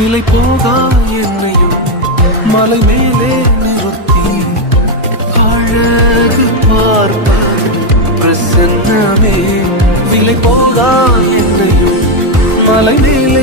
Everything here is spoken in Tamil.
விலை போகா என்னையும் மலை மேலே நிறுத்தி அழகு பார்ப்பது பிரசன்னமே. விலை போகா என்னையும் மலை மேலே